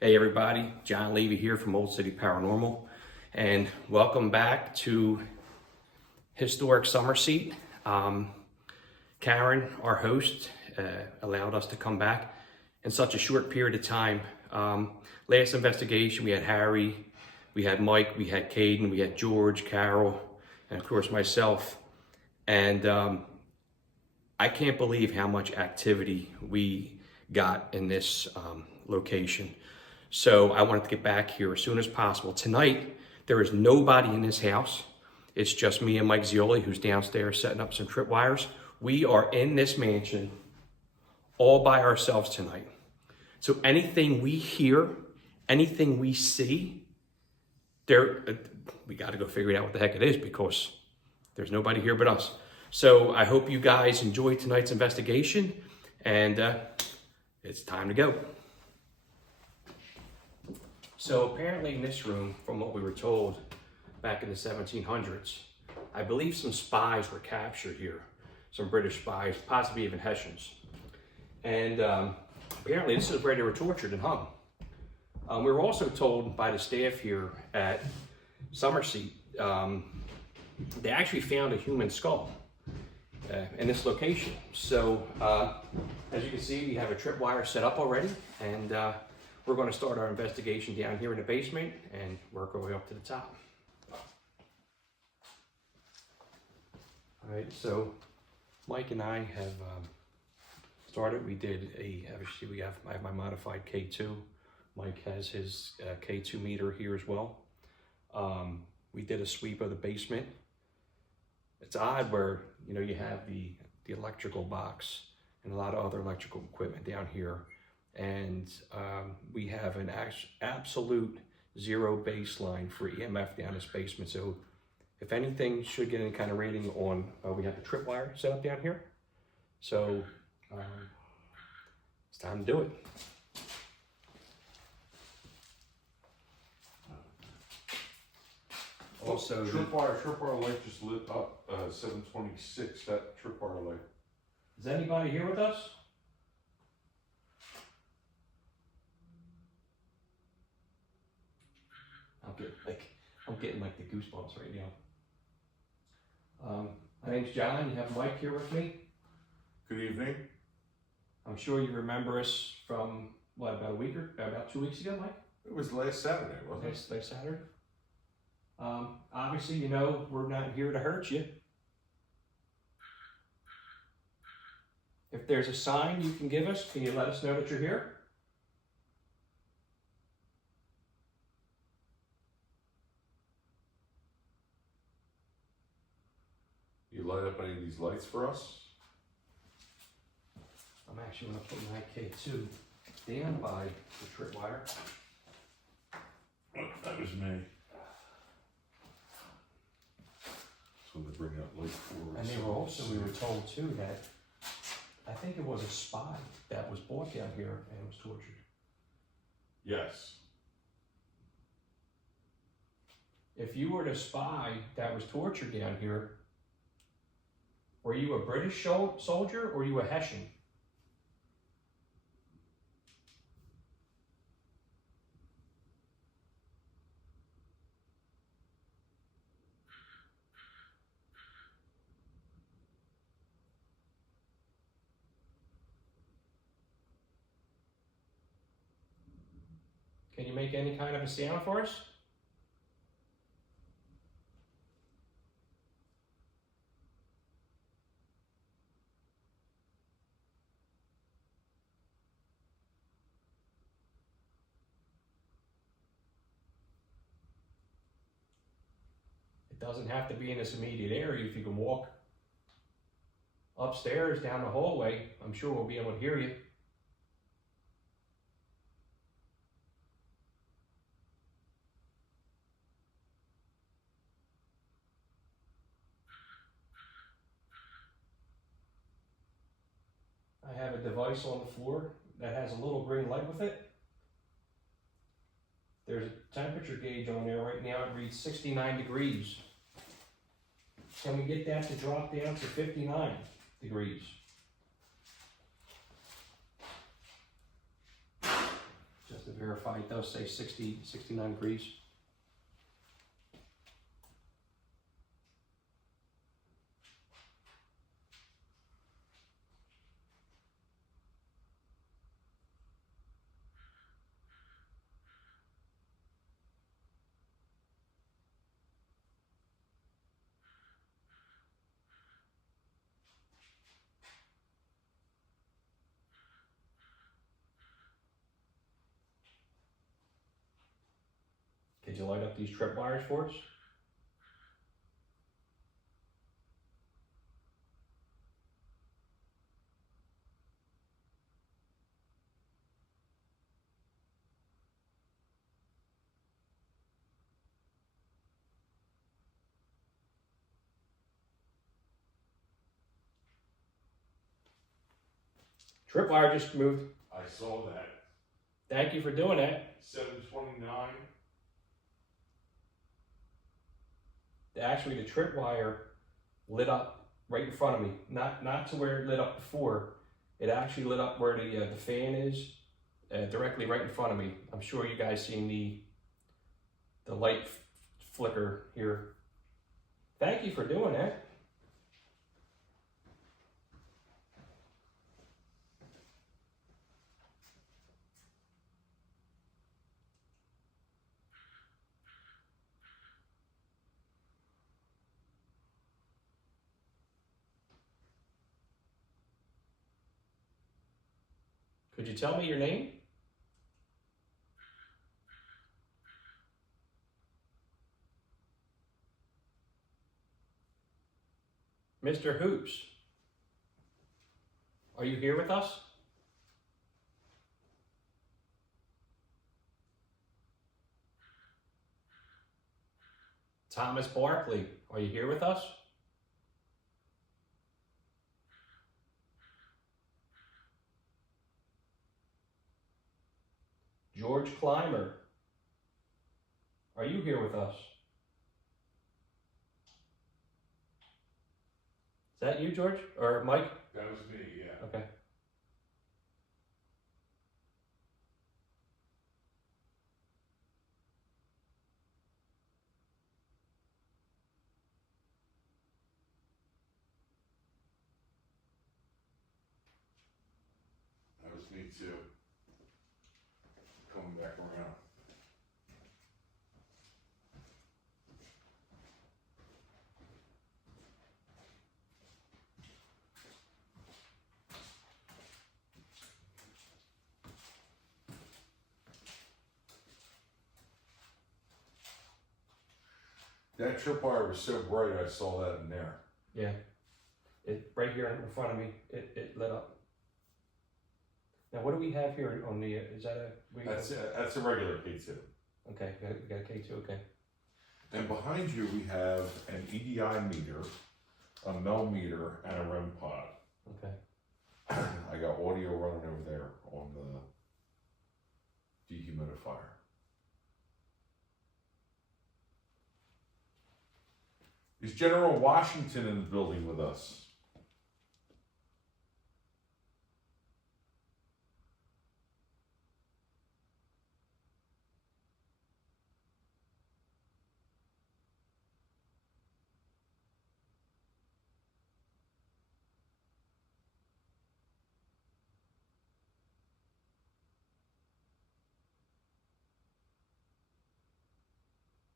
Hey everybody, John Levy here from Olde City Paranormal, and welcome back to historic Summer Seat. Karen, our host, allowed us to come back in such a short period of time. Last investigation, we had Harry, we had Mike, we had Caden, we had George, Carol, and of course myself. And I can't believe how much activity we got in this location. So I wanted to get back here as soon as possible. Tonight, there is nobody in this house. It's just me and Mike Zioli, who's downstairs setting up some tripwires. We are in this mansion all by ourselves tonight. So anything we hear, anything we see, we got to go figure out what the heck it is because there's nobody here but us. So I hope you guys enjoyed tonight's investigation, and it's time to go. So apparently in this room, from what we were told back in the 1700s, I believe some spies were captured here, some British spies, possibly even Hessians. And apparently this is where they were tortured and hung. We were also told by the staff here at Summerseat, they actually found a human skull in this location. So as you can see, we have a tripwire set up already, and we're going to start our investigation down here in the basement and work our way up to the top. All right, so Mike and I have started. We did obviously I have my modified K2. Mike has his K2 meter here as well. We did a sweep of the basement. It's odd where, you know, you have the electrical box and a lot of other electrical equipment down here. And we have an absolute zero baseline for EMF down this basement. So if anything should get any kind of rating on, we have the tripwire set up down here. So it's time to do it. Also, tripwire light just lit up 726. That tripwire light. Is anybody here with us? I'm getting like the goosebumps right now. My name's John. You have Mike here with me. Good evening. I'm sure you remember us from what, about 2 weeks ago, Mike? It was last Saturday, wasn't it? Last Saturday. Obviously, you know, we're not here to hurt you. If there's a sign you can give us, can you let us know that you're here? You light up any of these lights for us? I'm actually going to put my K2 down by the tripwire. Oh, that was me. So they bring out light for us. And we were told too that I think it was a spy that was brought down here and was tortured. Yes. If you were the spy that was tortured down here, were you a British soldier or were you a Hessian? Can you make any kind of a sound for us? It doesn't have to be in this immediate area. If you can walk upstairs down the hallway, I'm sure we'll be able to hear you. I have a device on the floor that has a little green light with it. There's a temperature gauge on there right now. It reads 69 degrees. Can we get that to drop down to 59 degrees? Just to verify. It does say 69 degrees. Could you light up these trip wires for us? Tripwire just moved. I saw that. Thank you for doing that. 729. Actually, the tripwire lit up right in front of me. Not to where it lit up before. It actually lit up where the fan is, directly right in front of me. I'm sure you guys seen the light flicker here. Thank you for doing that. Could you tell me your name? Mr. Hoops. Are you here with us? Thomas Barkley, are you here with us? George Clymer, are you here with us? Is that you, George? Or Mike? That was me, yeah. Okay. That was me too. Coming back around. That tripwire was so bright, I saw that in there. Yeah. It right here in front of me, it lit up. Now what do we have here on the, is that That's a regular K2. Okay, we got a K2, okay. And behind you, we have an EDI meter, a Mel meter, and a REM pod. Okay. I got audio running over there on the dehumidifier. Is General Washington in the building with us?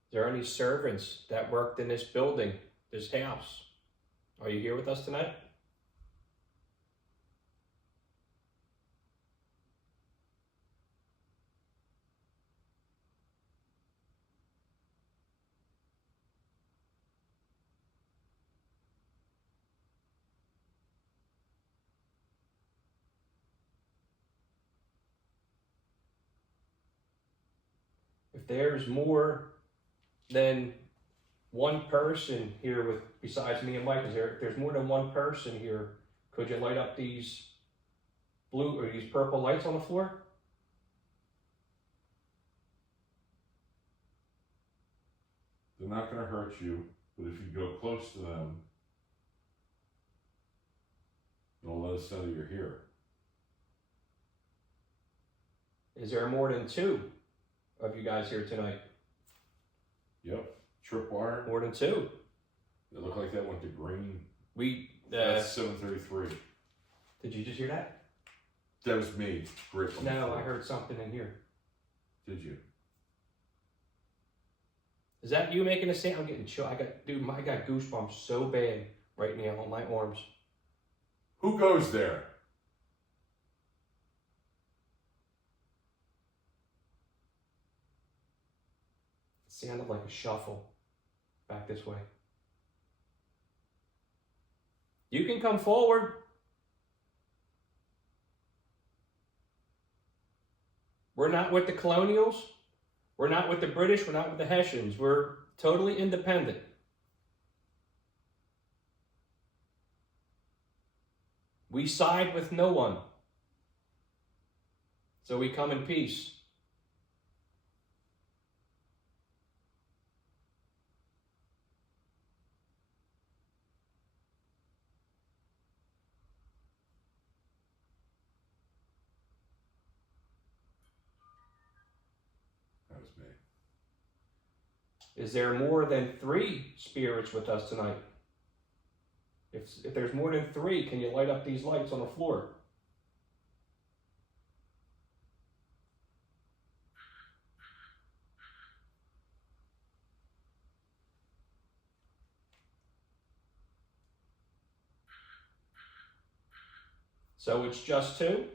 Is there any servants that worked in this building, this house? Are you here with us tonight? If there's more than one person here with, besides me and Mike, if there's more than one person here, could you light up these blue or these purple lights on the floor? They're not going to hurt you, but if you go close to them, they'll let us know that you're here. Is there more than 2 of you guys here tonight? Yep. Tripwire. More than 2. It looked like that went to green. That's 733. Did you just hear that? That was me. Grip on the No, floor. I heard something in here. Did you? Is that you making a sound? I'm getting chill. I got goosebumps so bad right now on my arms. Who goes there? It sounded like a shuffle back this way. You can come forward. We're not with the colonials. We're not with the British. We're not with the Hessians. We're totally independent. We side with no one. So we come in peace. That was me. Is there more than 3 spirits with us tonight? If there's more than 3, can you light up these lights on the floor? So it's just 2?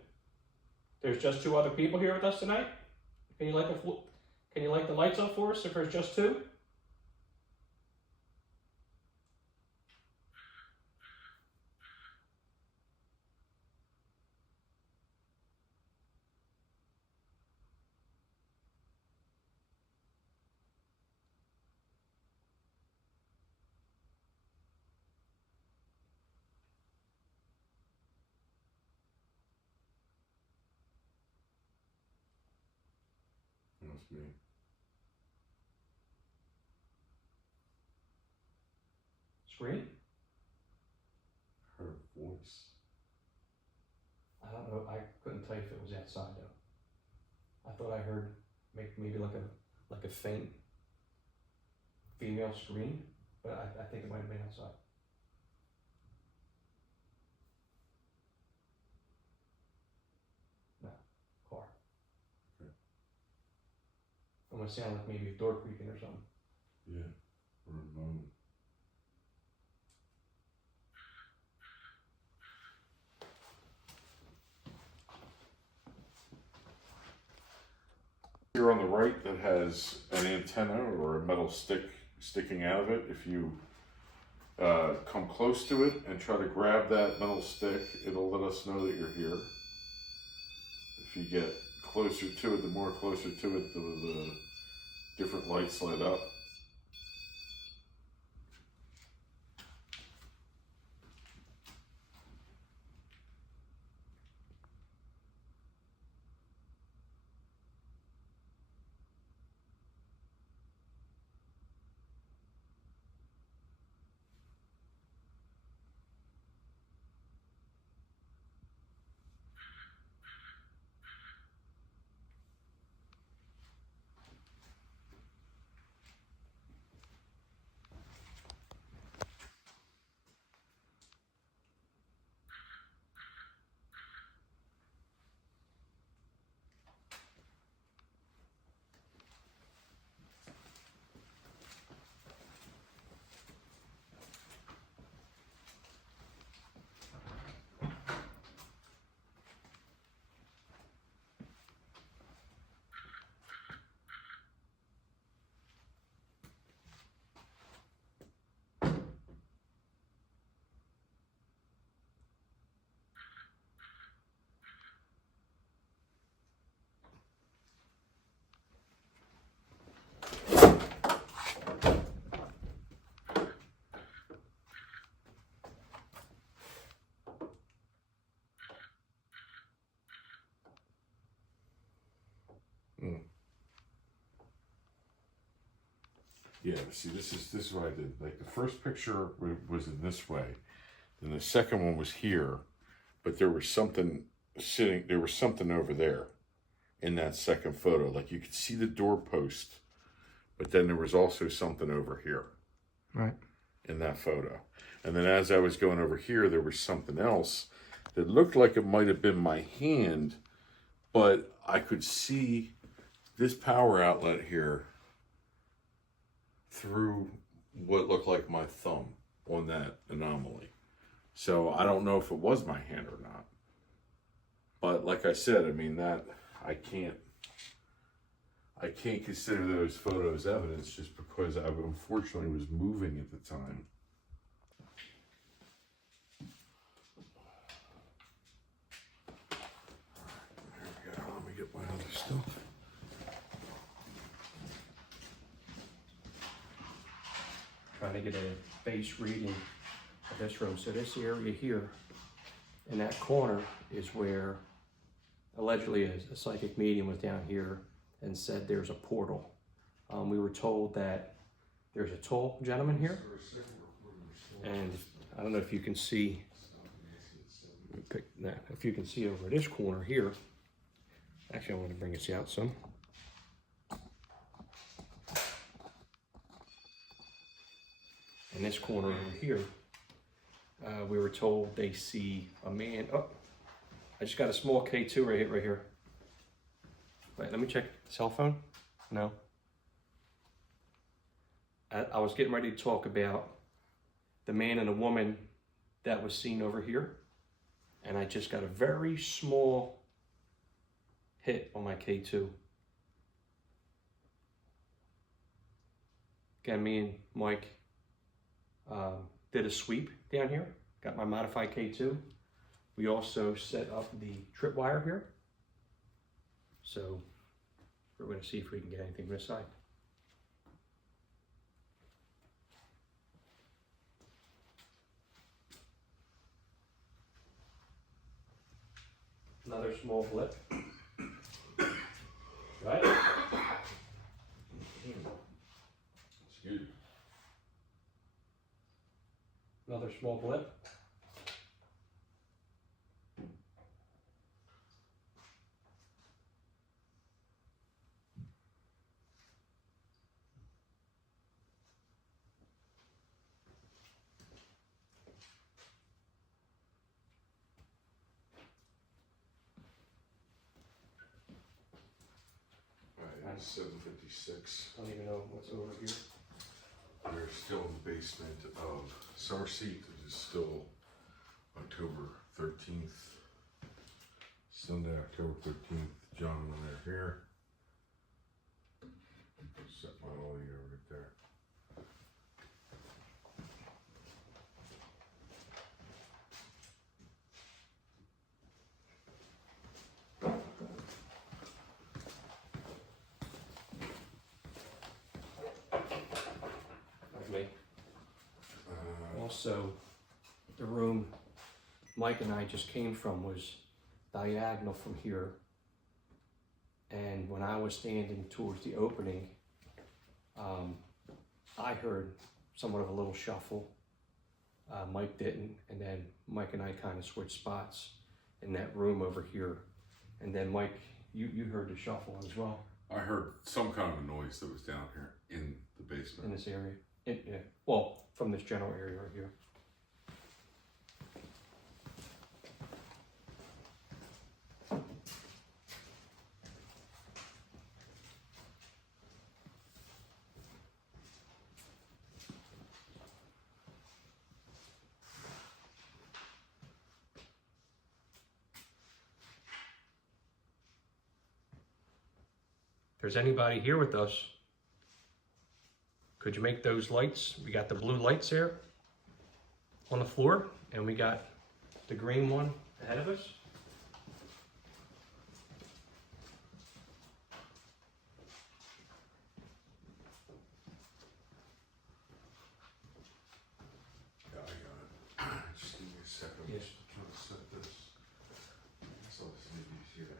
There's just 2 other people here with us tonight? Can you light the lights up for us if there's just 2? That was me. Scream? Her voice. I don't know. I couldn't tell you if it was outside though. I thought I heard maybe like a faint female scream, but I think it might have been outside. No, car. Okay. Almost sound like maybe a door creaking or something. Yeah. Or a moan. Here on the right that has an antenna or a metal stick sticking out of it. If you come close to it and try to grab that metal stick, it'll let us know that you're here. If you get closer to it, the more closer to it, the different lights light up. Yeah, see, this is what I did. Like the first picture was in this way, then the second one was here, but there was something sitting. There was something over there. in that second photo. Like you could see the doorpost, but then there was also something over here. Right. In that photo. And then as I was going over here, there was something else that looked like it might have been my hand, but I could see this power outlet here through what looked like my thumb on that anomaly. So I don't know if it was my hand or not. But like I said, I mean, that I can't consider those photos evidence just because I unfortunately was moving at the time. There we go. Let me get my other stuff. Trying to get a base reading of this room. So this area here, in that corner, is where allegedly a psychic medium was down here and said there's a portal. We were told that there's a tall gentleman here, and I don't know if you can see, if you can see over this corner here. Actually, I want to bring this out some. In this corner over here, we were told they see a man. Oh, I just got a small K2 right here. Wait, let me check. Cell phone? No. I was getting ready to talk about the man and the woman that was seen over here, and I just got a very small hit on my K2. Again, me and Mike did a sweep down here, got my modified K2. We also set up the tripwire here. So we're going to see if we can get anything from this side. Another small blip. Right? Excuse me. Another small blip. Right, it's 7:56. I don't even know what's over here. We're still in the basement of Summer Seat. It is still October 13th. Sunday, October 13th. John and I are here. Set my audio right there. Like me. Also, the room Mike and I just came from was diagonal from here. And when I was standing towards the opening, I heard somewhat of a little shuffle. Mike didn't, and then Mike and I kind of switched spots in that room over here. And then Mike, you heard the shuffle as well. I heard some kind of a noise that was down here in the basement. In this area. Yeah. Well, from this general area right here. If there's anybody here with us, could you make those lights? We got the blue lights there on the floor, and we got the green one ahead of us. Yeah, I got it. Just give me a second. Yes. I'm trying to set this. So this may be here.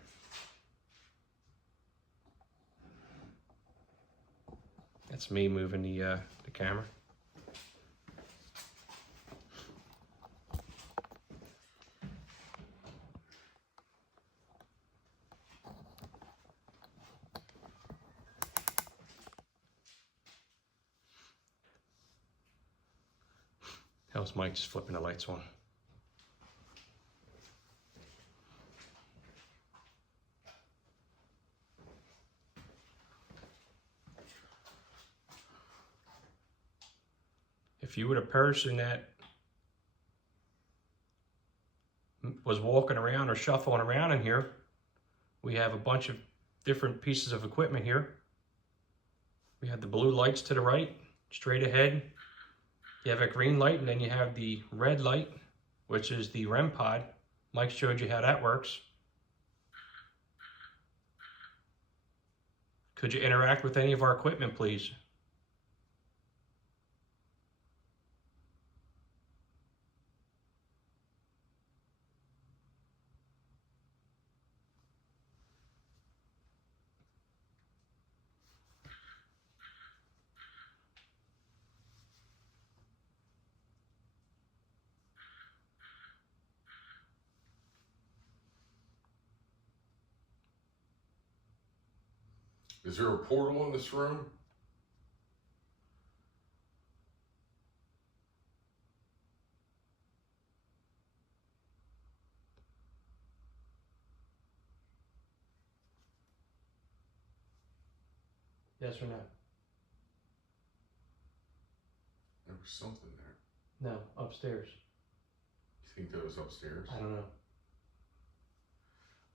That's me moving the camera. was Mike just flipping the lights on. If you were the person that was walking around or shuffling around in here, we have a bunch of different pieces of equipment here. We have the blue lights to the right, straight ahead. You have a green light, and then you have the red light, which is the REM pod. Mike showed you how that works. Could you interact with any of our equipment, please? Is there a portal in this room? Yes or no? There was something there. No, upstairs. You think that was upstairs? I don't know.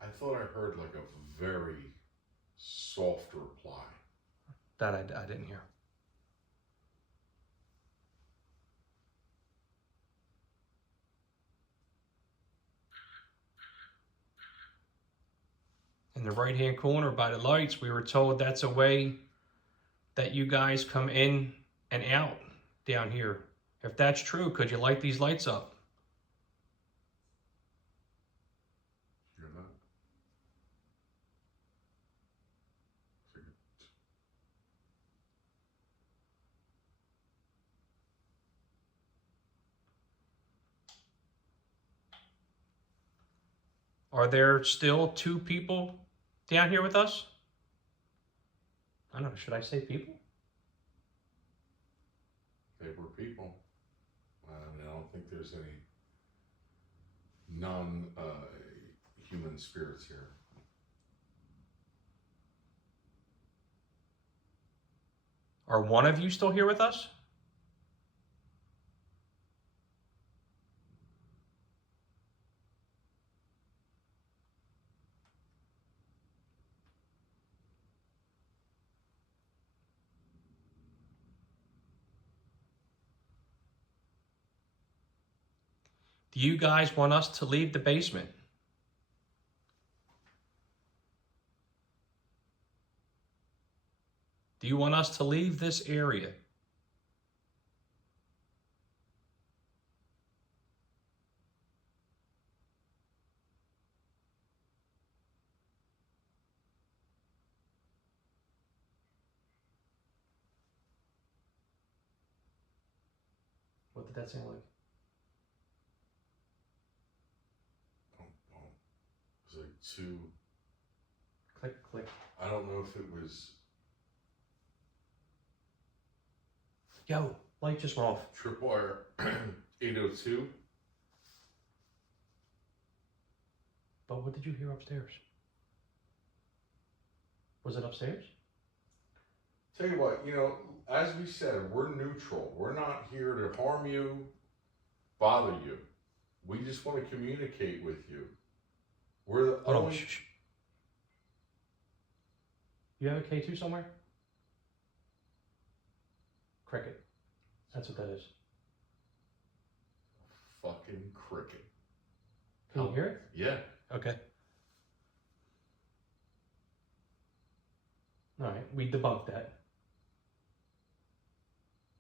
I thought I heard like a very soft reply. That I didn't hear. In the right-hand corner by the lights, we were told that's a way that you guys come in and out down here. If that's true, could you light these lights up? Hear that? Are there still 2 people down here with us? I don't know, should I say people? They were people. I don't think there's any non-human spirits here. Are one of you still here with us? Do you guys want us to leave the basement? Do you want us to leave this area? What did that sound like? It was like 2. Click, click. I don't know if it was Yo, light just went off. tripwire 802. But what did you hear upstairs? Was it upstairs? Tell you what, as we said, we're neutral. We're not here to harm you, bother you. We just want to communicate with you. We're the Hold on, only... shh. You have a K2 somewhere? Cricket. That's what that is. Fucking cricket. Can you hear it? Yeah. Okay. All right, we debunked that.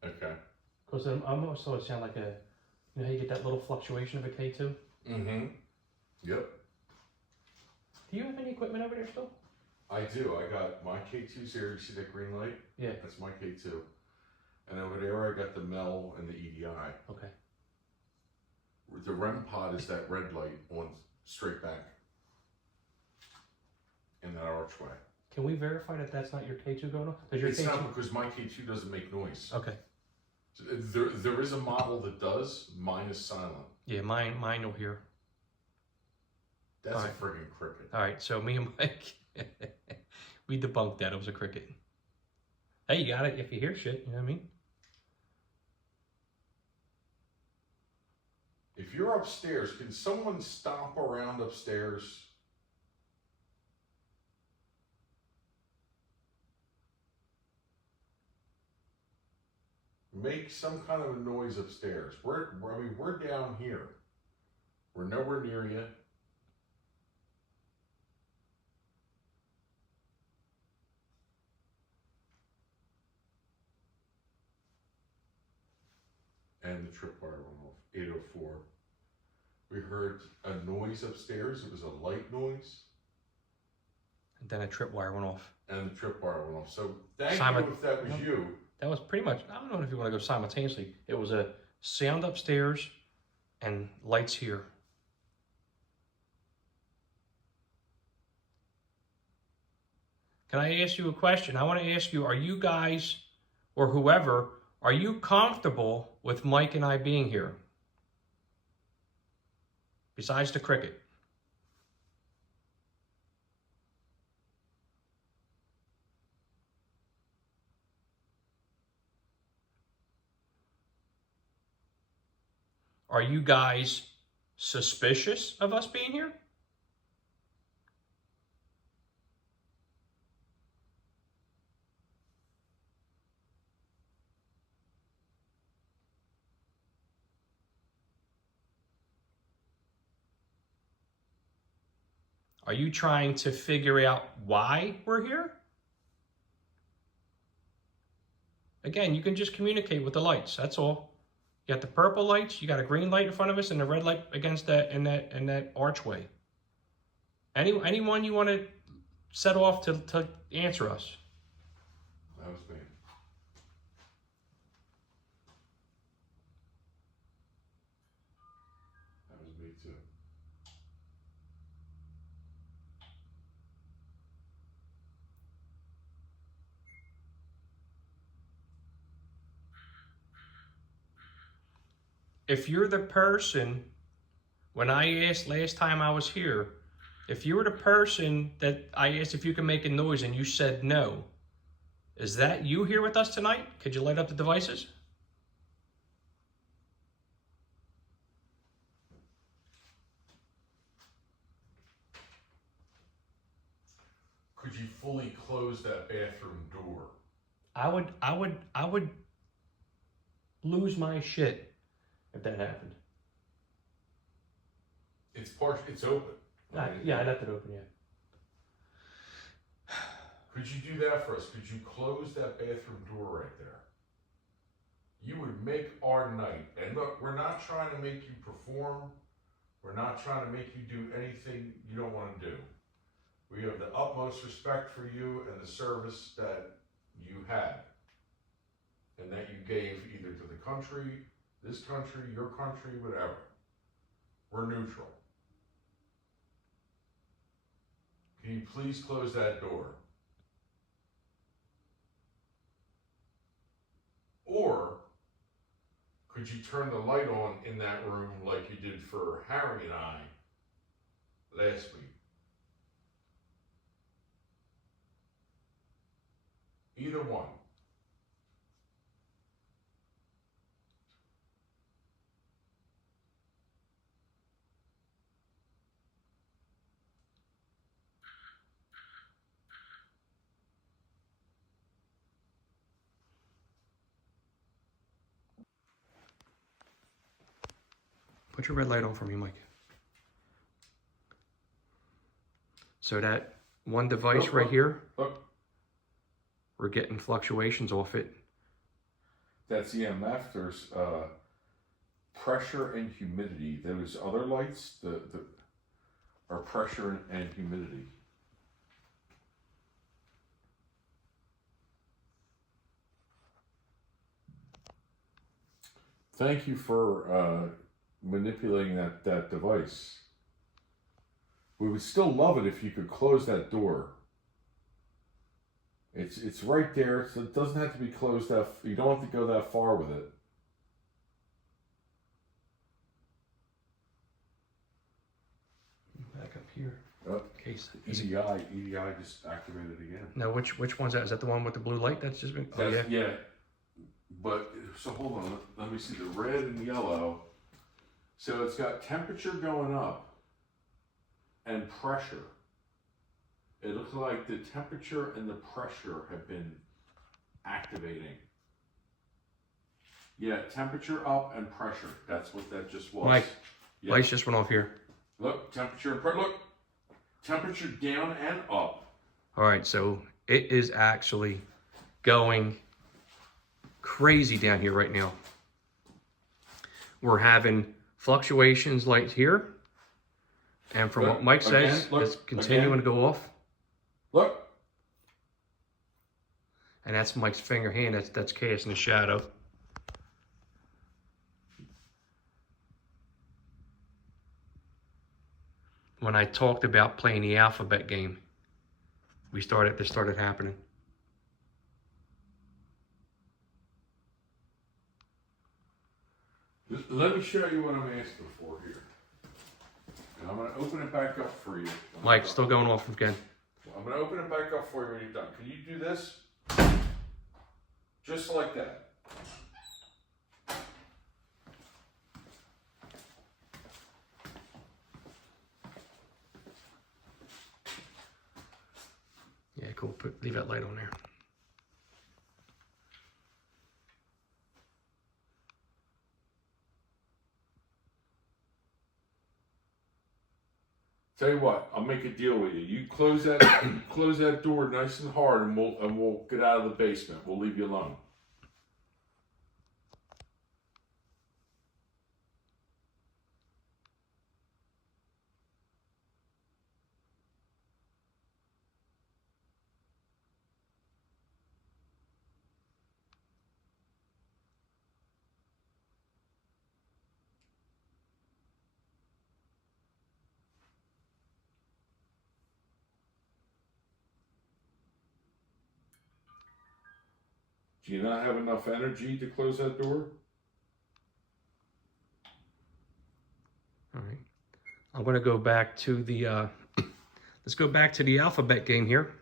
Okay. Because I'm almost thought it sounded like a, you know how you get that little fluctuation of a K2? Mm-hmm. Yep. Do you have any equipment over there still? I do. I got my K2s here. You see that green light? Yeah. That's my K2. And over there I got the MEL and the EDI. Okay. The REM pod is that red light on straight back in that archway. Can we verify that that's not your K2 going on? Because your It's K2... not, because my K2 doesn't make noise. Okay. There is a model that does. Mine is silent. Yeah, mine will hear. That's All a right. friggin' cricket. All right, so me and Mike, we debunked that. It was a cricket. Hey, you got it if you hear shit, you know what I mean? If you're upstairs, can someone stomp around upstairs? Make some kind of a noise upstairs. We're down here. We're nowhere near you. And the tripwire went off. 8:04. We heard a noise upstairs. It was a light noise. And then a tripwire went off. And the tripwire went off. So thank Simon, you if that was you. That was pretty much, I don't know if you want to go simultaneously. It was a sound upstairs and lights here. Can I ask you a question? I want to ask you, are you guys, or whoever, are you comfortable with Mike and I being here? Besides the cricket. Are you guys suspicious of us being here? Are you trying to figure out why we're here? Again, you can just communicate with the lights, that's all. You got the purple lights, you got a green light in front of us, and a red light against that in that archway. Anyone you want to set off to answer us? That was me. That was me too. If you're the person, when I asked last time I was here, if you were the person that I asked if you can make a noise and you said no, is that you here with us tonight? Could you light up the devices? Could you fully close that bathroom door? I would lose my shit if that happened. It's open. Yeah, I left it open, yeah. Could you do that for us? Could you close that bathroom door right there? You would make our night. And look, we're not trying to make you perform. We're not trying to make you do anything you don't want to do. We have the utmost respect for you and the service that you had and that you gave either to the country, this country, your country, whatever. We're neutral. Can you please close that door? Or could you turn the light on in that room like you did for Harry and I last week? Either one. Put your red light on for me, Mike. So that one device right here, we're getting fluctuations off it. That's EMF. There's pressure and humidity. Those other lights are pressure and humidity. Thank you for manipulating that device. We would still love it if you could close that door. It's right there, so it doesn't have to be closed that. You don't have to go that far with it. case. Is it, EDI just activated again. no, which one's that? Is that the one with the blue light that's just been? Oh, yeah. Yeah. But, so hold on, let me see the red and yellow. So it's got temperature going up and pressure. It looks like the temperature and the pressure have been activating. Yeah, temperature up and pressure. That's what that just was. Mike, yeah. lights just went off here. Look, temperature and pressure. Look, temperature down and up. All right, so it is actually going crazy down here right now. We're having fluctuations like here. And from what Mike says, it's continuing to go off. Look. And that's Mike's finger hand. That's casting a shadow. When I talked about playing the alphabet game, this started happening. Let me show you what I'm asking for here. And I'm going to open it back up for you. Mike, still going off again. I'm going to open it back up for you when you're done. Can you do this? Just like that. Yeah, cool. Leave that light on there. Tell you what, I'll make a deal with you. You close that door nice and hard, and we'll get out of the basement. We'll leave you alone. Do you not have enough energy to close that door? All right. I'm going to go back to the, let's go back to the alphabet game here.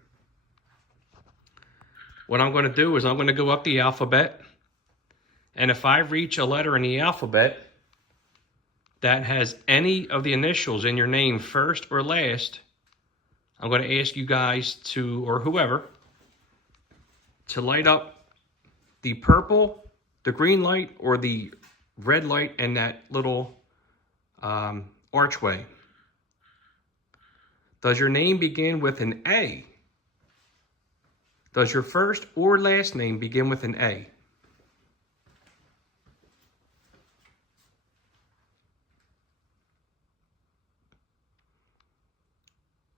What I'm going to do is I'm going to go up the alphabet. And if I reach a letter in the alphabet that has any of the initials in your name first or last, I'm going to ask you guys to, or whoever, to light up the purple, the green light, or the red light in that little archway. Does your name begin with an A? Does your first or last name begin with an A?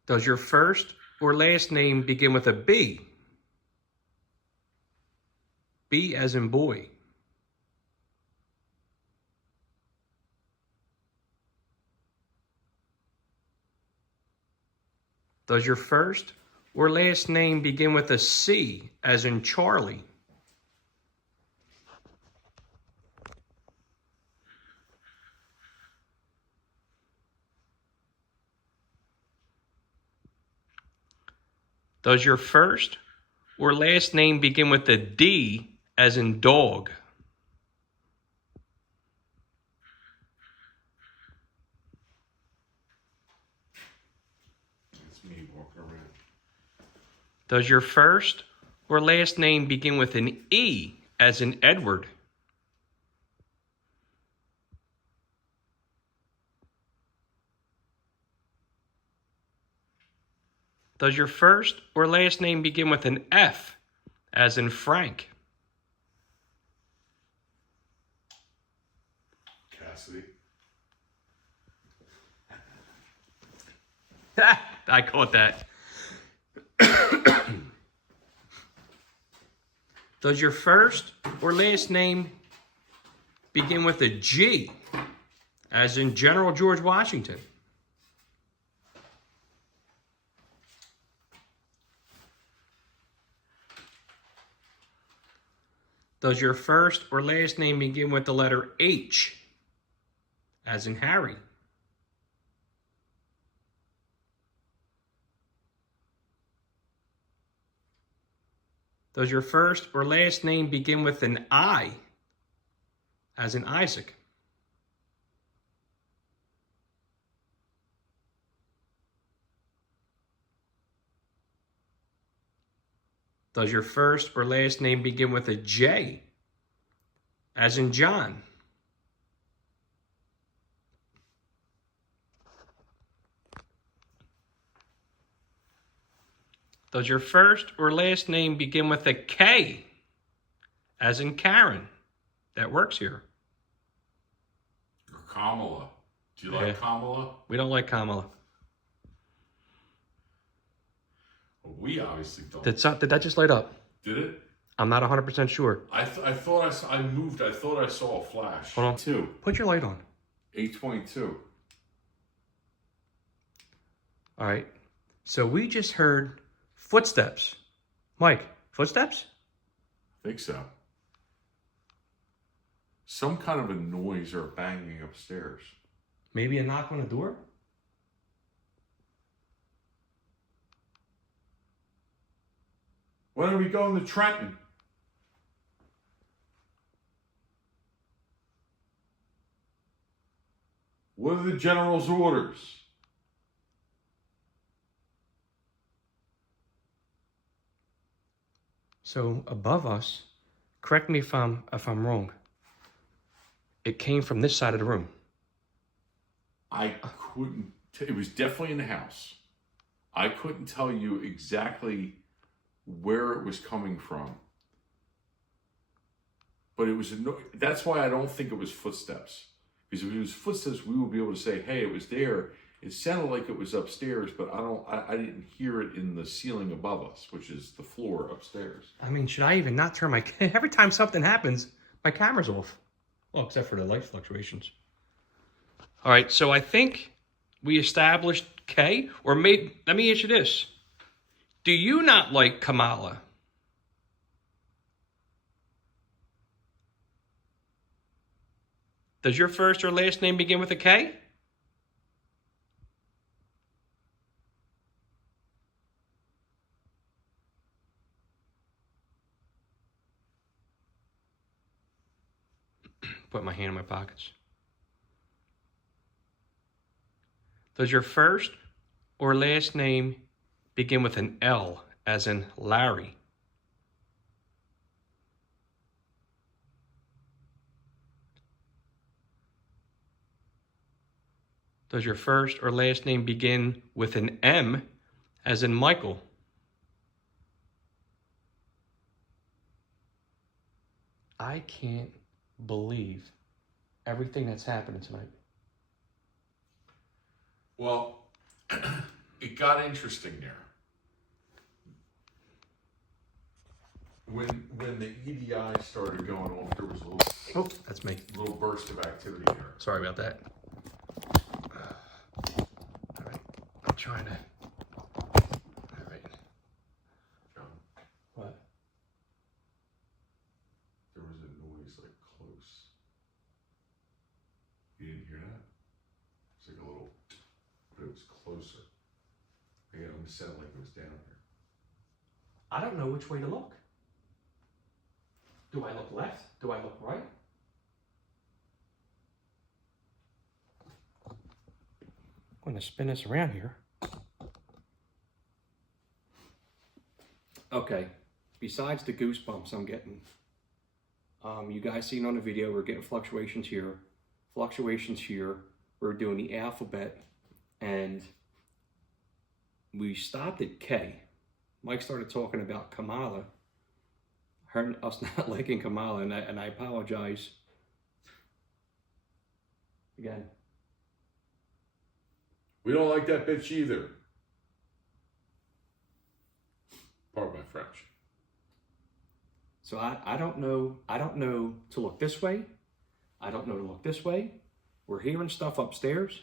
Does your first or last name begin with a B? B as in boy. Does your first or last name begin with a C as in Charlie? Does your first or last name begin with a D as in dog? It's me walking around. Does your first or last name begin with an E as in Edward? Does your first or last name begin with an F as in Frank? Cassidy. I caught that. Does your first or last name begin with a G as in General George Washington? Does your first or last name begin with the letter H as in Harry? Does your first or last name begin with an I, as in Isaac? Does your first or last name begin with a J, as in John? Does your first or last name begin with a K, as in Karen, that works here? Or Kamala. Do you Yeah. like Kamala? We don't like Kamala. Well, we obviously don't. Did that just light up? Did it? I'm not 100% sure. I thought I saw, I moved. I thought I saw a flash. Hold on. 2. Put your light on. 822. All right. So we just heard footsteps. Mike, footsteps? I think so. Some kind of a noise or a banging upstairs. Maybe a knock on the door? When are we going to Trenton? What are the general's orders? So above us, correct me if I'm wrong. It came from this side of the room. I couldn't. It was definitely in the house. I couldn't tell you exactly where it was coming from, but it was. That's why I don't think it was footsteps. Because if it was footsteps, we would be able to say, "Hey, it was there." It sounded like it was upstairs, but I didn't hear it in the ceiling above us, which is the floor upstairs. I mean, should I even not turn my... Every time something happens, my camera's off. Well, except for the light fluctuations. All right, so I think we established K, or maybe... Let me ask you this. Do you not like Kamala? Does your first or last name begin with a K? Put my hand in my pockets. Does your first or last name begin with an L, as in Larry? Does your first or last name begin with an M, as in Michael? I can't believe everything that's happening tonight. Well, it got interesting there. When the EDI started going off, there was a little Oh, that's me. burst of activity there. Sorry about that. All right, I'm trying to. All right. John, What? there was a noise like close. You didn't hear that? It's like a little, but it was closer. Again, it almost sounded like it was down here. I don't know which way to look. Do I look left? Do I look right? I'm going to spin this around here. Okay, besides the goosebumps I'm getting, you guys seen on the video, we're getting fluctuations here, we're doing the alphabet, and we stopped at K. Mike started talking about Kamala, us not liking Kamala, and I apologize. Again. We don't like that bitch either. Pardon my French. So I don't know to look this way. I don't know to look this way. We're hearing stuff upstairs.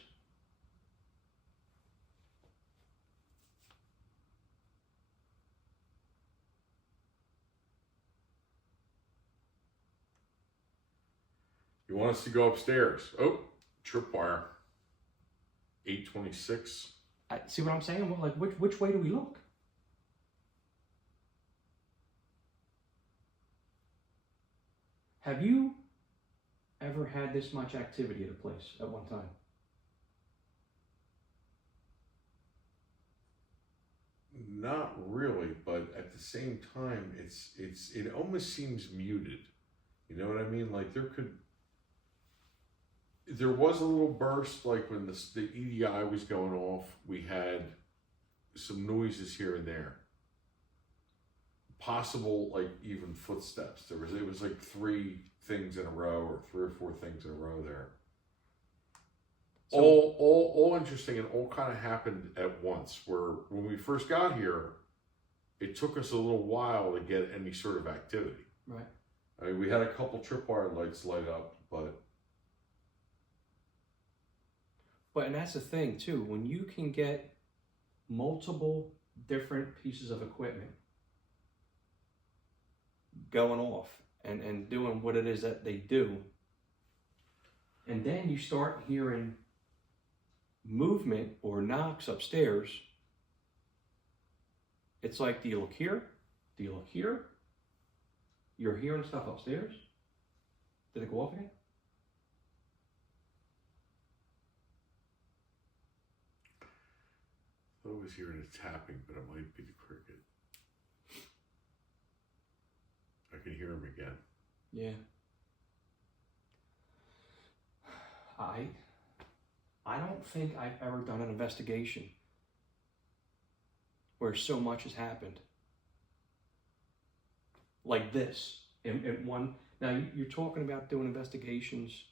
You want us to go upstairs? Oh, tripwire. 826. See what I'm saying? Well, like which way do we look? Have you ever had this much activity at a place at one time? Not really, but at the same time, it almost seems muted. You know what I mean? Like there was a little burst, like when the EDI was going off. We had some noises here and there. Possible, like even footsteps. It was like 3 things in a row, or 3 or 4 things in a row there. So, all interesting, and all kind of happened at once. Where when we first got here, it took us a little while to get any sort of activity. Right. I mean, we had a couple tripwire lights light up, but and that's the thing too. When you can get multiple different pieces of equipment going off and doing what it is that they do, and then you start hearing movement or knocks upstairs, it's like, do you look here? Do you look here? You're hearing stuff upstairs? Did it go off again? I thought I was hearing a tapping, but it might be the cricket. I can hear him again. Yeah. I don't think I've ever done an investigation where so much has happened like this in one. Now you're talking about doing investigations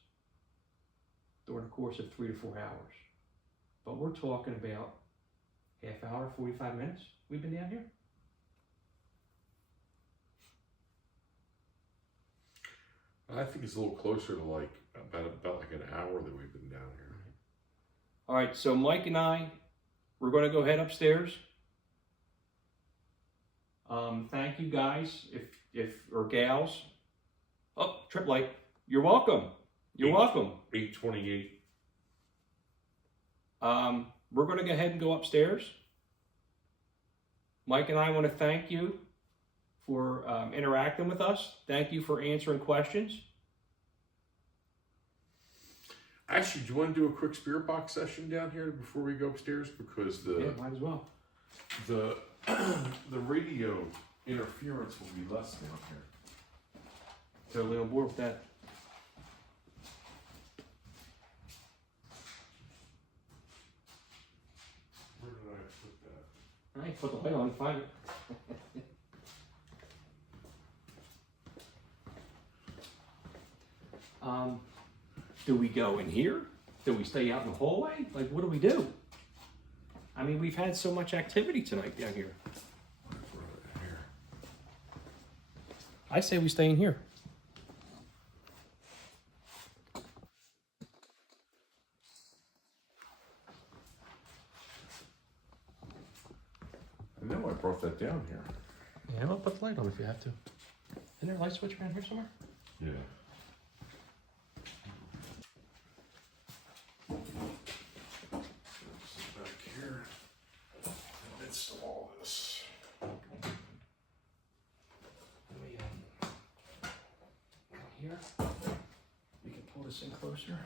during the course of 3 to 4 hours, but we're talking about half hour, 45 minutes we've been down here. I think it's a little closer to like about like an hour that we've been down here. All right, so Mike and I, we're going to go head upstairs. Thank you guys, if or gals. Oh, trip light. You're welcome. You're welcome. 8:28. We're going to go ahead and go upstairs. Mike and I want to thank you for interacting with us. Thank you for answering questions. Actually, do you want to do a quick spirit box session down here before we go upstairs? Because Might as well. the radio interference will be less down here. Totally on board with that. Where did I put that? All right, put the light on, find it. Do we go in here? Do we stay out in the hallway? Like, what do we do? I mean, we've had so much activity tonight down here. Here. I say we stay in here. I know I brought that down here. Yeah, I'll put the light on if you have to. Isn't there a light switch around here somewhere? Yeah. Back here, in the midst of all this. Here. You can pull this in closer.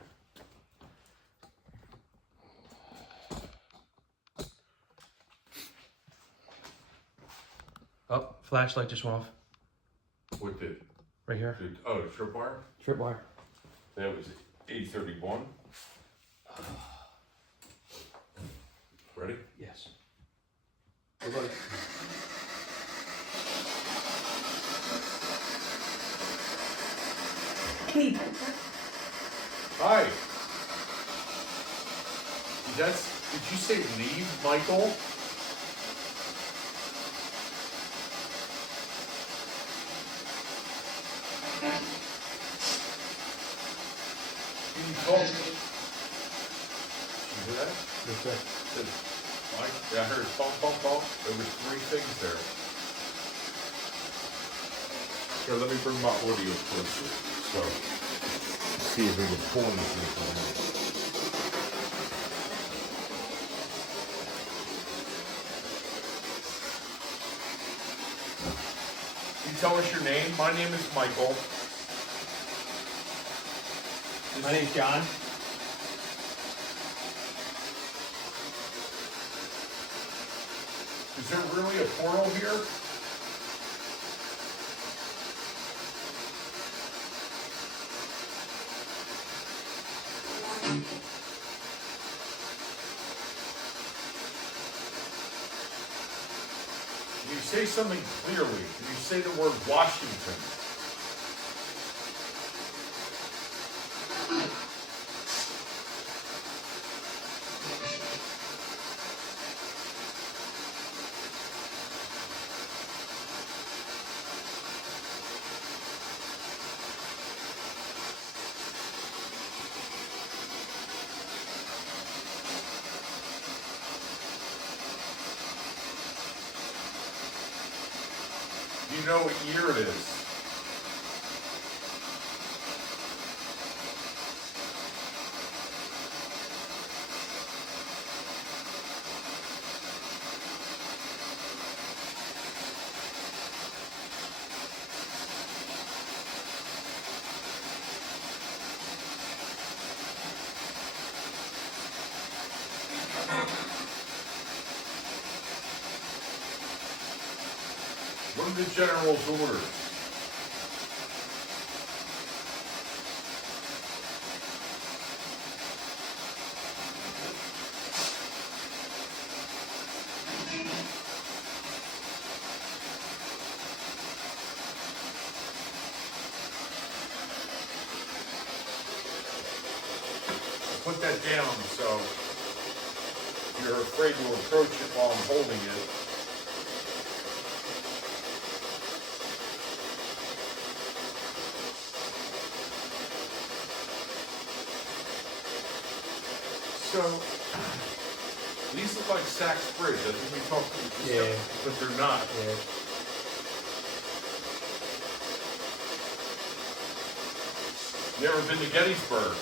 Oh, flashlight just went off. What did? Right here. Oh, the tripwire? Tripwire. That was 8:31. Ready? Yes. Everybody. Keith. Hi. Did you say leave, Michael? Can you talk? You hear that? Yes, sir. Mike, yeah, I heard bump, bump, bump. There was 3 things there. Here, let me bring my audio closer. So, see if we can pull anything. You tell us your name. My name is Michael. My name's John. Is there really a portal here? Can you say something clearly? Can you say the word Washington? Do you know what year it is? What are the general's orders? Put that down so you're afraid to approach it while I'm holding it. So, these look like Sachs Bridge. I think we talked about this stuff, but they're not. Yeah. Never been to Gettysburg.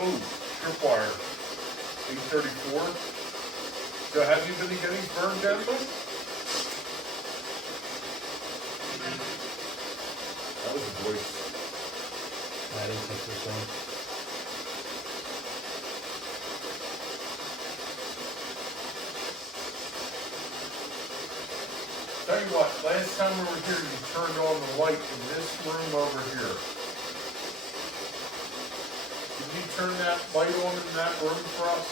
Oh, tripwire. 834. So have you been to Gettysburg, gentlemen? That was a voice. I didn't think so. Tell you what, last time we were here, you turned on the light in this room over here. Can you turn that light on in that room for us?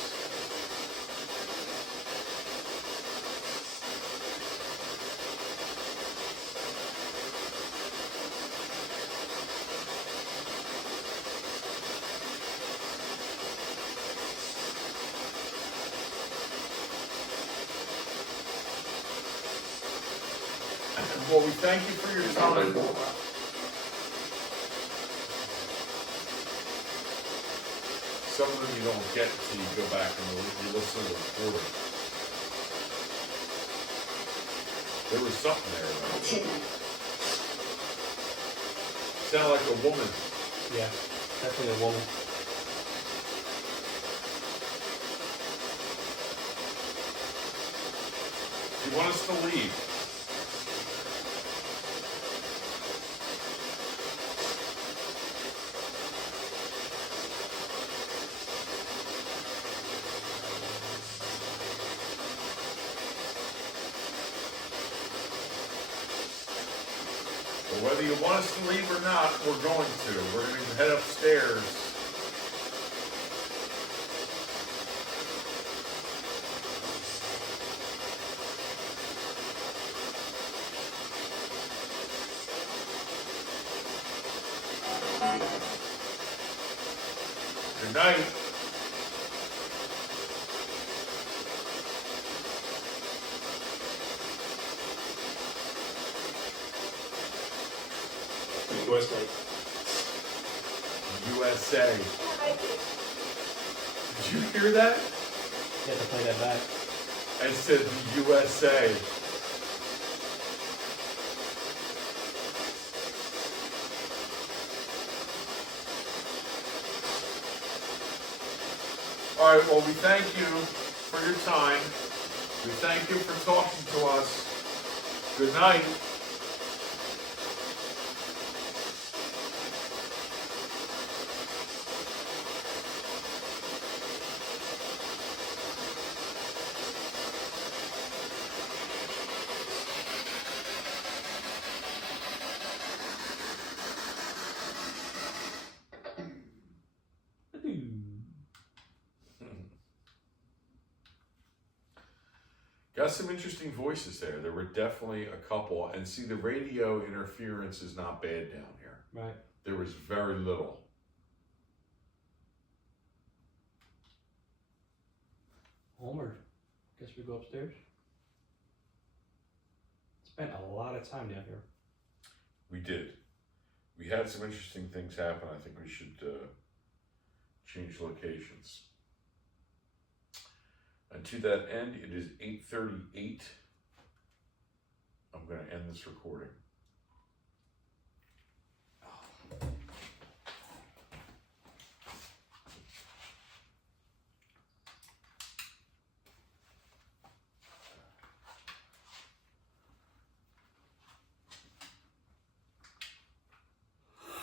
Well, we thank you for your time. Some of them you don't get until you go back and you listen to the recording. There was something there, though. Sounded like a woman. Yeah, definitely a woman. You want us to leave? Whether you want us to leave or not, we're going to. We're going to head upstairs. Good night. USA. Did you hear that? You have to play that back. I said USA. All right, well, we thank you for your time. We thank you for talking to us. Good night. Got some interesting voices there. There were definitely a couple. And see, the radio interference is not bad down here. Right. There was very little. Homer, guess we go upstairs. Spent a lot of time down here. We did. We had some interesting things happen. I think we should change locations. And to that end, it is 8:38. I'm going to end this recording.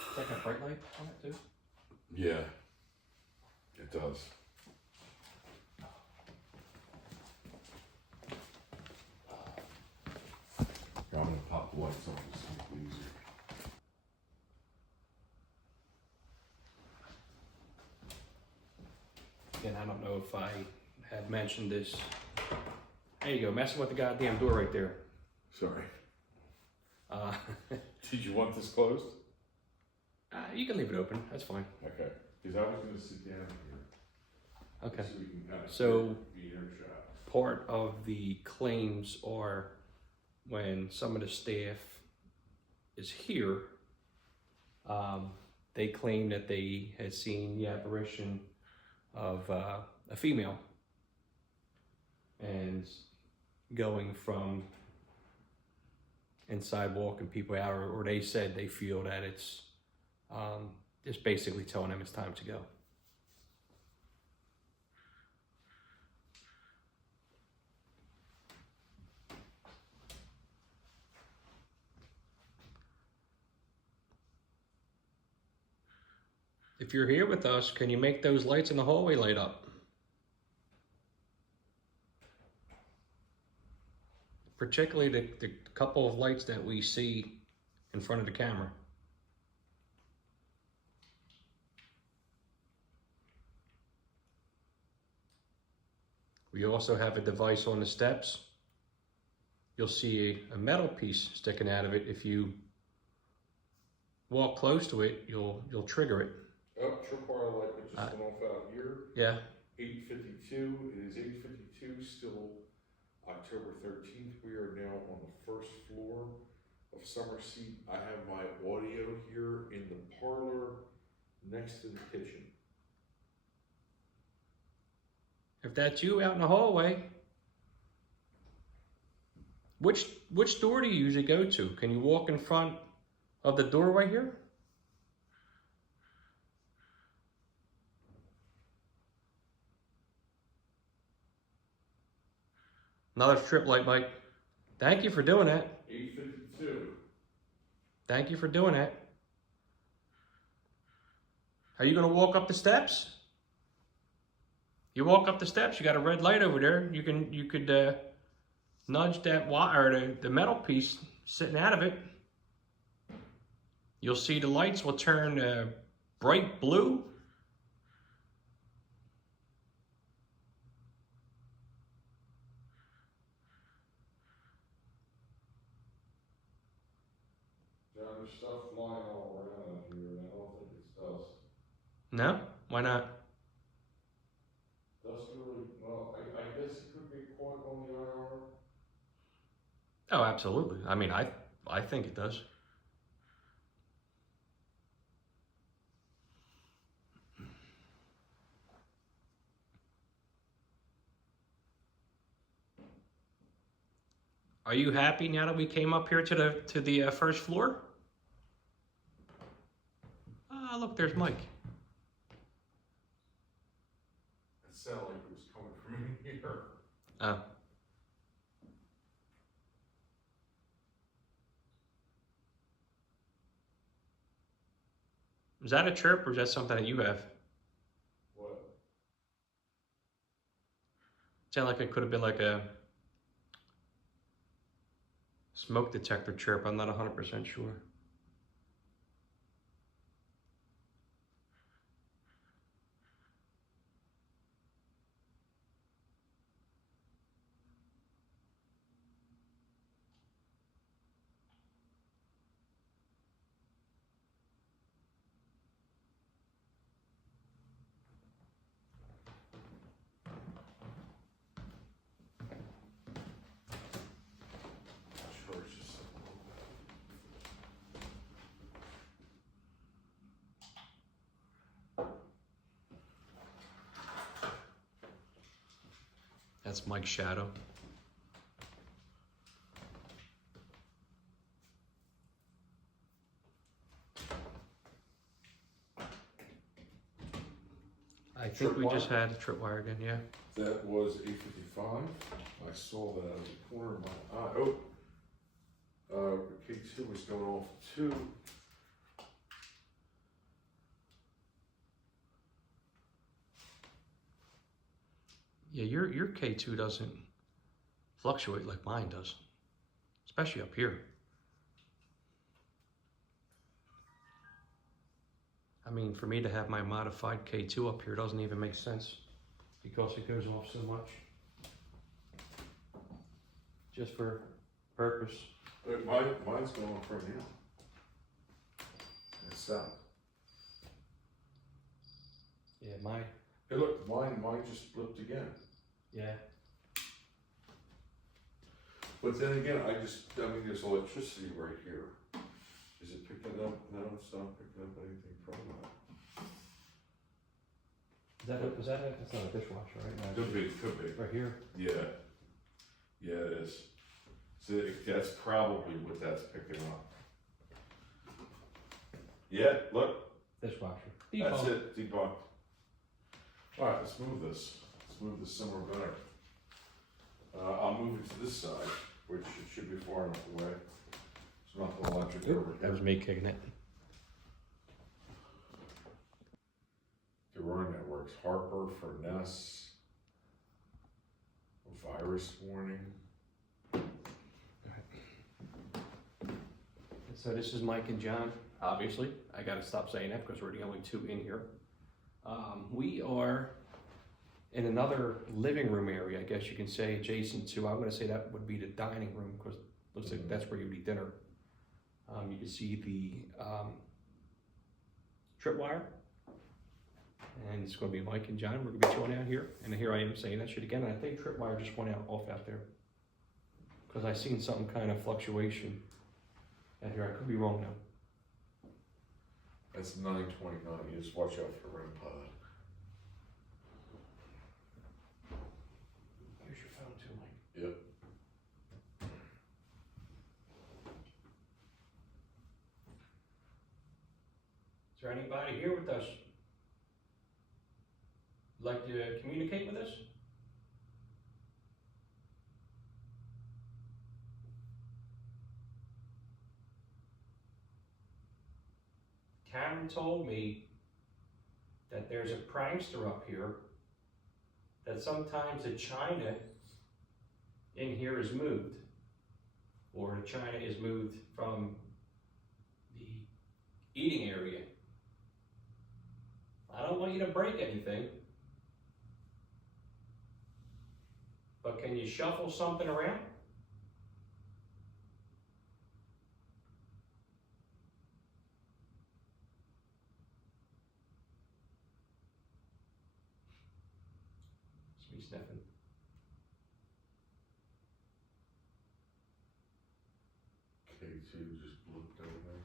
Is that got a bright light on it too? Yeah, it does. I'm going to pop the lights on just to make it easier. Again, I don't know if I had mentioned this. There you go, messing with the goddamn door right there. Sorry. Uh, Did you want this closed? you can leave it open, that's fine. Okay. Because I was going to sit down here. Okay. So we can kind of So- be earshot. Part of the claims are when some of the staff is here, they claim that they had seen the apparition of a female and going from inside walking people out, or they said they feel that it's just basically telling them it's time to go. If you're here with us, can you make those lights in the hallway light up? Particularly the couple of lights that we see in front of the camera. We also have a device on the steps. You'll see a metal piece sticking out of it. If you walk close to it, you'll trigger it. Oh, tripwire light that just went off out here. Yeah. 8:52. It is 8:52. Still October 13th. We are now on the first floor of Summer Seat. I have my audio here in the parlor next to the kitchen. If that's you out in the hallway, which door do you usually go to? Can you walk in front of the doorway here? Another strip light, Mike. Thank you for doing that. 8:52. Thank you for doing that. Are you going to walk up the steps? You walk up the steps, you got a red light over there. You could nudge that wire, or the metal piece sitting out of it. You'll see the lights will turn bright blue. John, there's stuff flying all around here, and I don't think it's dust. No? Why not? Dust really, well, I guess it could be caught on the IR. Oh, absolutely. I mean, I think it does. Are you happy now that we came up here to the first floor? Ah, look, there's Mike. Let's sound like it was coming from in here. Oh. Is that a chirp or is that something that you have? What? Sound like it could have been like a smoke detector chirp. I'm not 100% sure. Sure, it's just a little That's Mike's shadow. I think we just had a tripwire again, yeah. That was 8:55. I saw that out of the corner of my eye. Oh, K2 was going off 2. Yeah, your K2 doesn't fluctuate like mine does, especially up here. I mean, for me to have my modified K2 up here doesn't even make sense because it goes off so much. Just for purpose. Mine's going off right now. It's stopped. Yeah, Hey, look, mine just flipped again. yeah. But then again, I mean, there's electricity right here. Is it picking up? No, it's not picking up anything from that. That's not a dishwasher, right? No, Could be. right here. Yeah. Yeah, it is. So that's probably what that's picking up. Yeah, look, Dishwasher. that's it, debunked. All right, let's move this. Let's move this somewhere better. I'll move it to this side, which it should be far enough away. It's not the electric over That was here. me kicking it. Terror networks, Harper, Furness, virus warning. So this is Mike and John, obviously. I gotta stop saying that because we're the only two in here. We are in another living room area, I guess you can say, adjacent to, I'm gonna say that would be the dining room because it looks like that's where you would eat dinner. You can see the tripwire. And it's gonna be Mike and John, we're gonna be chilling out here. And here I am saying that shit again, and I think tripwire just went off out there. Because I seen some kind of fluctuation out here, I could be wrong now. That's 9:29. You just watch out for REM pod. Here's your phone too, Mike. Yep. Is there anybody here with us? Like to communicate with us? Karen told me that there's a prankster up here, that sometimes the china in here is moved, or the china is moved from the eating area. I don't want you to break anything, but can you shuffle something around? It's me sniffing. K2 just looked over there.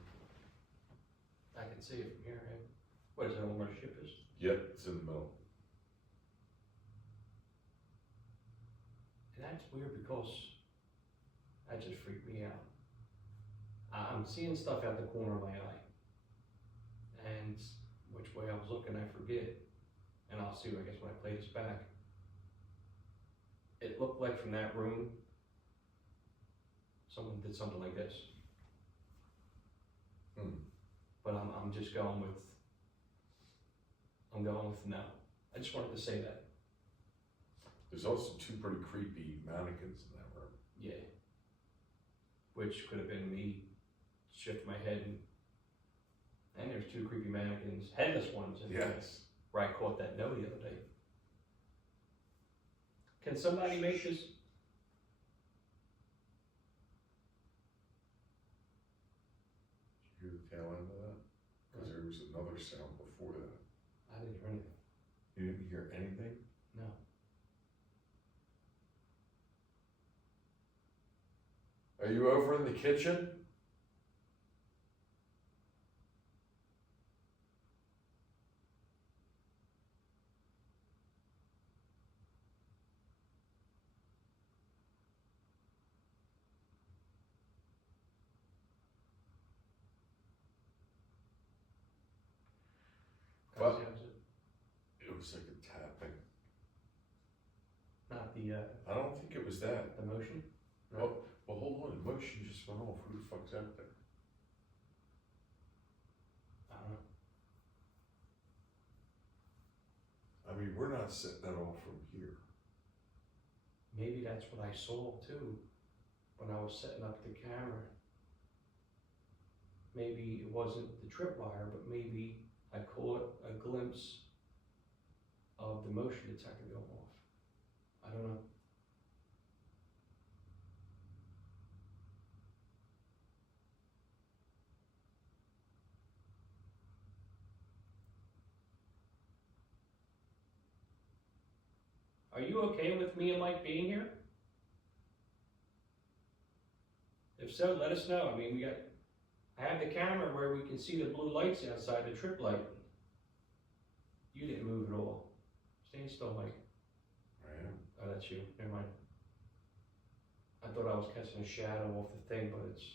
I can see it from here, hey? What is that, where the ship is? Yep, it's in the middle. And that's weird because that just freaked me out. I'm seeing stuff out the corner of my eye. And which way I was looking, I forget. and I'll see, I guess, when I play this back. It looked like from that room, someone did something like this. But I'm just going with, no. I just wanted to say that. There's also two pretty creepy mannequins in that room. Yeah. Which could have been me, shift my head, and there's two creepy mannequins, headless ones, in there, Yes. where I caught that note the other day. Can somebody make this? Did you hear the tail end of that? Because there was another sound before that. I didn't hear anything. You didn't hear anything? No. Are you over in the kitchen? What? It was like a tapping. Not the I don't think it was that. the motion? Well, hold on. The motion just went off. Who the fuck's out there? I don't know. I mean, we're not setting that off from here. Maybe that's what I saw too, when I was setting up the camera. Maybe it wasn't the tripwire, but maybe I caught a glimpse of the motion detector going off. I don't know. Are you okay with me and Mike being here? If so, let us know. I mean, I have the camera where we can see the blue lights outside the trip light. You didn't move at all. Stand still, Mike. I am. Oh, that's you. Never mind. I thought I was catching a shadow off the thing, but it's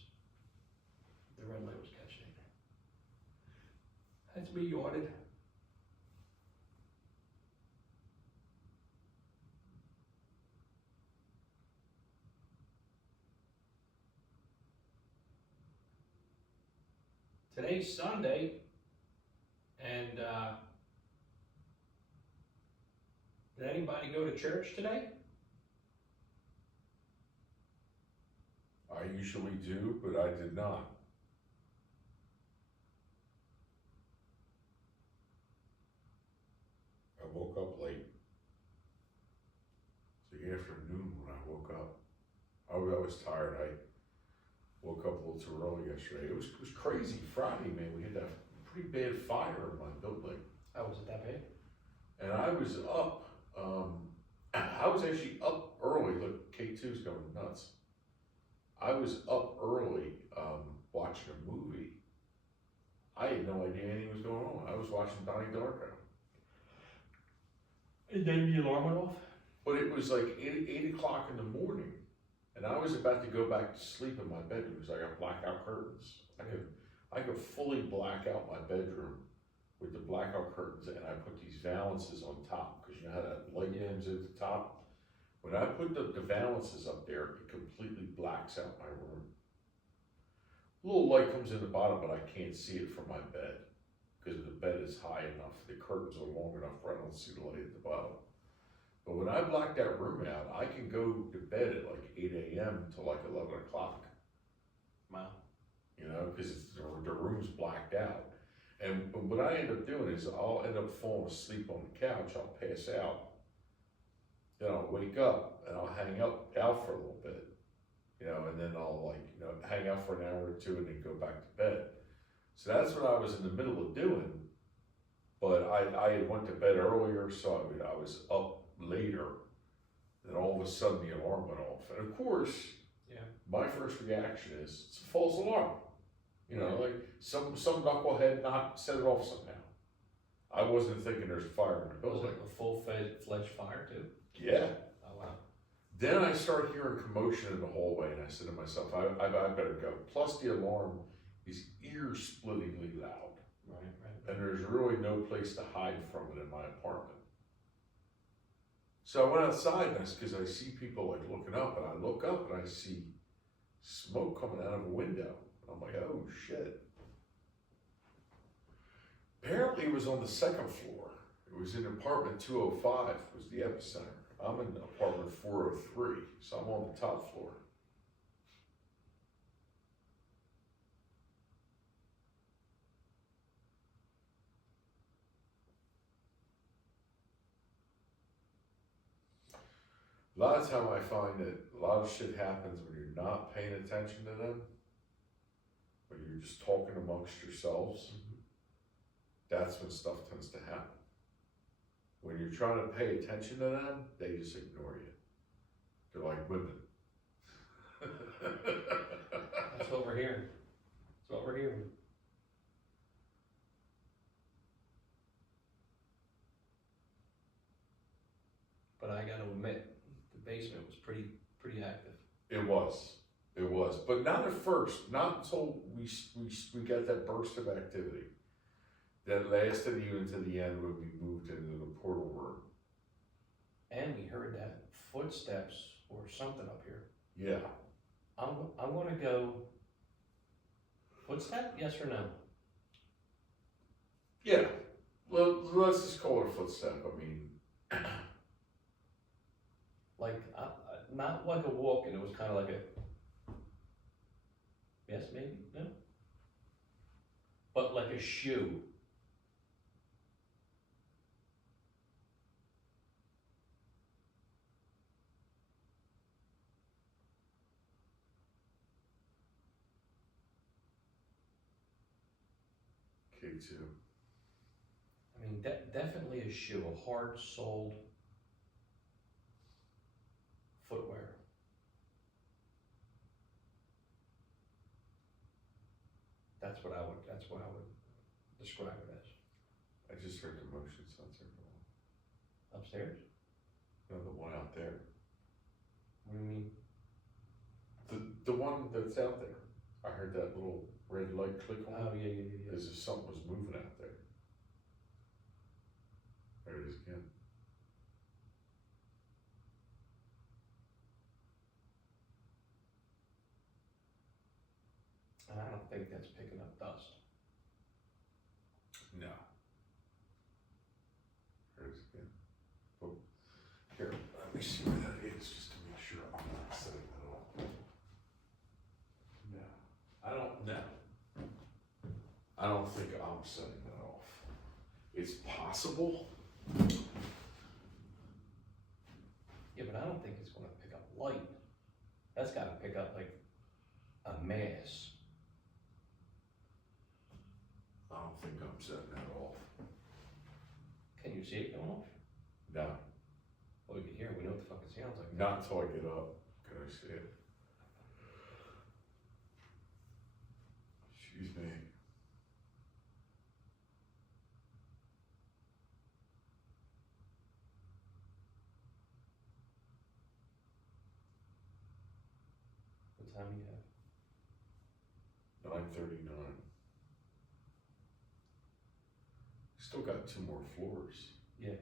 the red light was catching it. That's me yawning. Today's Sunday, and did anybody go to church today? I usually do, but I did not. I woke up late. It's the afternoon when I woke up. I was tired. I woke up a little too early yesterday. It was crazy Friday, man. We had that pretty bad fire in my building. Oh, was it that bad? And I was up, I was actually up early. Look, K2's going nuts. I was up early watching a movie. I had no idea anything was going on. I was watching Donnie Darko. And then the alarm went off? But it was like 8 o'clock in the morning. And I was about to go back to sleep in my bedroom because I got blackout curtains. I could fully black out my bedroom with the blackout curtains, and I put these valances on top because you know how that light comes at the top. When I put the valances up there, it completely blacks out my room. A little light comes in the bottom, but I can't see it from my bed because the bed is high enough. The curtains are long enough where I don't see the light at the bottom. But when I black that room out, I can go to bed at like 8 a.m. till like 11 o'clock. Wow. You know, because the room's blacked out. And what I end up doing is I'll end up falling asleep on the couch, I'll pass out. Then I'll wake up and I'll hang out for a little bit. You know, and then I'll hang out for an hour or two and then go back to bed. So that's what I was in the middle of doing. But I had went to bed earlier, so I was up later. Then all of a sudden the alarm went off. And of course, my first reaction is it's a false alarm. You know, like some knucklehead not set it off somehow. I wasn't thinking there's a fire in the building. Was it a full-fledged fire too? Yeah. Oh wow. Then I start hearing commotion in the hallway, and I said to myself, I better go. Plus the alarm is ear-splittingly loud. Right. And there's really no place to hide from it in my apartment. So I went outside and because I see people like looking up, and I look up and I see smoke coming out of a window. I'm like, oh shit. Apparently it was on the second floor. It was in apartment 205 was the epicenter. I'm in apartment 403, so I'm on the top floor. A lot of time I find that a lot of shit happens when you're not paying attention to them, when you're just talking amongst yourselves. That's when stuff tends to happen. When you're trying to pay attention to them, they just ignore you. They're like women. That's what we're hearing. That's what we're hearing. But I gotta admit, the basement was pretty active. It was, but not at first, not until we got that burst of activity that lasted even to the end when we moved into the portal room. And we heard that footsteps or something up here. Yeah. I'm gonna go footstep, yes or no? Yeah. Well, let's just call it a footstep. I mean, Like, not like a walk, and it was kind of like a, yes, maybe, no? But like a shoe. K2. I mean, definitely a shoe, a hard-soled footwear. That's what I would describe it as. I just heard the motion sensor go Upstairs? off. No, the one out there. What do you mean? The one that's out there. I heard that little red light click on. Oh, yeah. As if something was moving out there. There it is again. And I don't think that's picking up dust. No. There it is again. Oh, here, let me see where that is just to make sure I'm not setting that off. No, I don't know. I don't think I'm setting that off. It's possible. Yeah, but I don't think it's gonna pick up light. That's gotta pick up like a mass. I don't think I'm setting that off. Can you see it going off? No, Well, we can hear it, we know what the fuck it sounds like. not until I get up. Can I see it? Excuse me. What time do you have? 9:39. Still got 2 more floors. Yeah.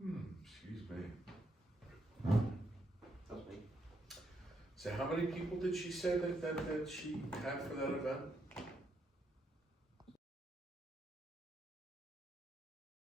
Excuse me. That's me. So how many people did she say that she had for that event?